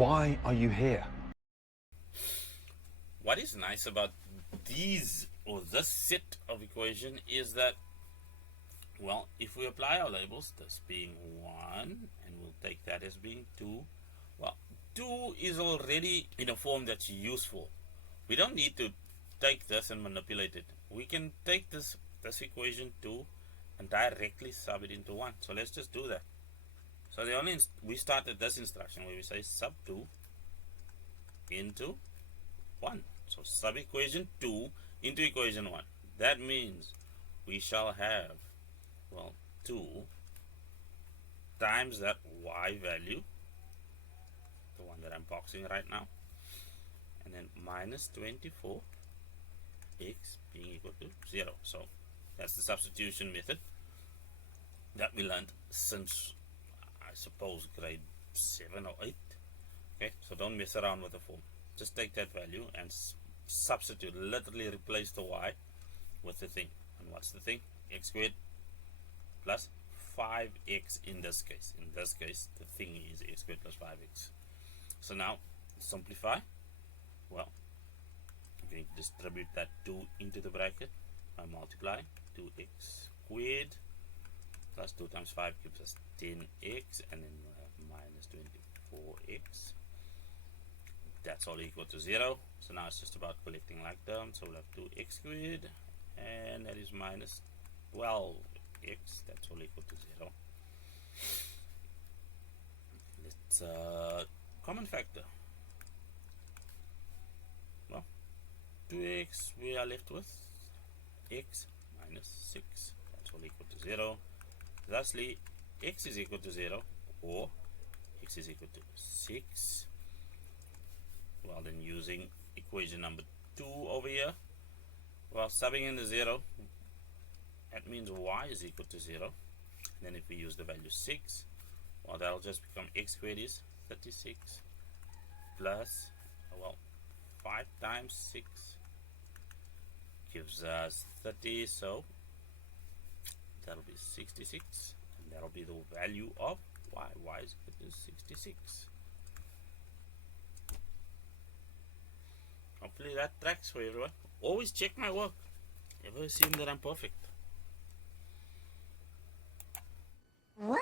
Why are you here? What is nice about these or this set of equation is that, well, if we apply our labels, this being 1, and we'll take that as being 2, well, 2 is already in a form that's useful. We don't need to take this and manipulate it. We can take this equation 2 and directly sub it into 1. So let's just do that. So we start at this instruction where we say sub 2 into 1. So sub equation 2 into equation 1. That means we shall have, well, 2 times that y value, the one that I'm boxing right now, and then minus 24 x being equal to 0. So that's the substitution method that we learned since, I suppose, grade 7 or 8. Okay, so don't mess around with the form. Just take that value and substitute, literally replace the y with the thing. And what's the thing? X squared plus 5x in this case. In this case, the thing is x squared plus 5x. So now, simplify. Well, I'm going to distribute that 2 into the bracket by multiplying. 2x squared plus 2 times 5 gives us 10x, and then we'll have minus 24x. That's all equal to 0. So now it's just about collecting like terms. So we'll have 2x squared, and that is minus 12x. That's all equal to 0. Let's common factor. Well, 2x, we are left with x minus 6. That's all equal to 0. Thusly, x is equal to 0, or x is equal to 6. Well, then using equation number 2 over here, well, subbing in the 0, that means y is equal to 0. And then if we use the value 6, well, that'll just become x squared is 36 plus, well, 5 times 6 gives us 30, so that'll be 66, and that'll be the value of y. Y is equal to 66. Hopefully that tracks for everyone. Always check my work. Never assume that I'm perfect. What?